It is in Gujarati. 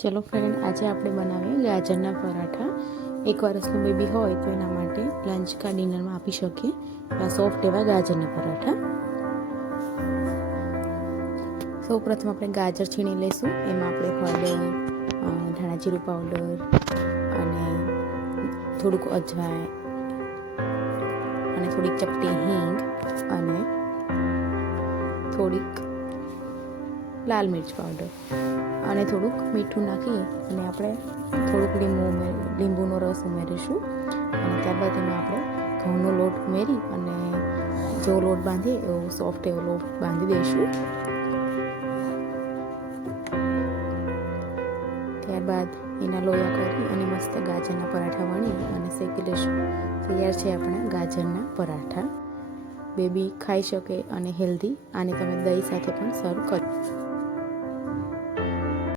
ચલો ફ્રેન્ડ, આજે આપણે બનાવીએ ગાજરના પરાઠા. 1 વર્ષનું બેબી હોય તો એના માટે લંચ કા ડિનરમાં આપી શકીએ આ સોફ્ટ એવા ગાજરના પરાઠા. સૌપ્રથમ આપણે ગાજર છીણી લઈશું. એમાં આપણે હળદર, ધાણા જીરું પાવડર અને થોડુંક અજવાઈન અને થોડીક ચપટી હિંગ અને થોડીક લાલ મિર્ચ પાવડર અને થોડુંક મીઠું નાખી અને આપણે થોડુંક લીંબુનો રસ ઉમેરીશું. અને ત્યારબાદ એમાં આપણે ઘઉંનો લોટ ઉમેરી અને જેવો લોટ બાંધીએ એવો સોફ્ટ એવો લોટ બાંધી દઈશું. ત્યારબાદ એના લોયા કરી અને મસ્ત ગાજરના પરાઠા વણી અને શેકી લઈશું. તૈયાર છે આપણા ગાજરના પરાઠા. બેબી ખાઈ શકે અને હેલ્ધી. આને તમે દહીં સાથે પણ સર્વ કરો.